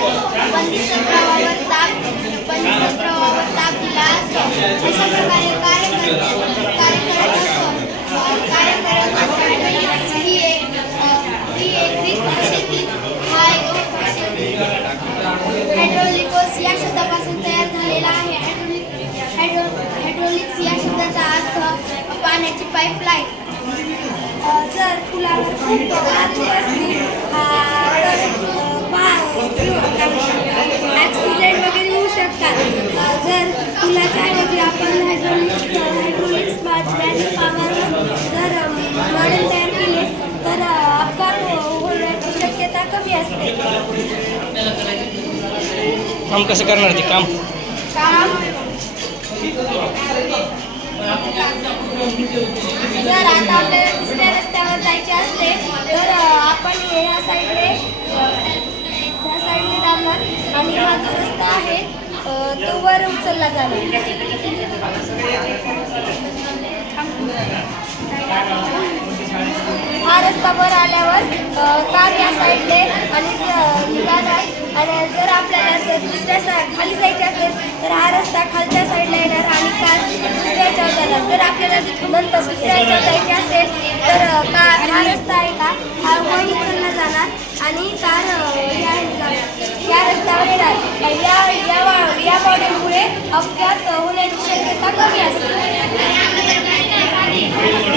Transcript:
बंदिस्त प्रवाहावर ताप बंदिस्त ताप दिला असतो. अशा प्रकारे कार्य करत कार्य करत असतो कार्य करत असतो ही एक ही एक ग्रीक भाषेतील हा एक हायड्रोलिकोस या शब्दापासून तयार झालेला आहे. हायड्रोलिक हायड्रो हायड्रोलिक्स या शब्दाचा अर्थ पाण्याची पाईपलाईन जर फुलावर खूप असली तर अ, जर फुलाच्या ऐवजी आपण हायड्रोलिक्स हायड्रोलिक्स बॅटरी पॉवर जर मॉडेल तयार केले तर अपघात होण्याची शक्यता कमी असते. काम कसं करणार ते काम? काम? जर आता आपल्याला दुसऱ्या रस्त्यावर जायचे असले तर आपण हे या साईडने ह्या साईडने जाणार. आणि हा जो रस्ता आहे वर उचलला जाणार. हा रस्ता वर आल्यावर कार या साईडने आणि ज- निघाणार आणि जर आपल्याला जर दुसऱ्या सा खाली जायचे असेल तर हा रस्ता खालच्या साईडला येणार आणि कार दुसऱ्या याच्यावर जाणार. जर आपल्याला नंतर दुसऱ्या याच्यावर जायचे असेल तर कार हा रस्ता आहे का? हा वर उचलला जाणार आणि कार या रस्त्यावर येणार. या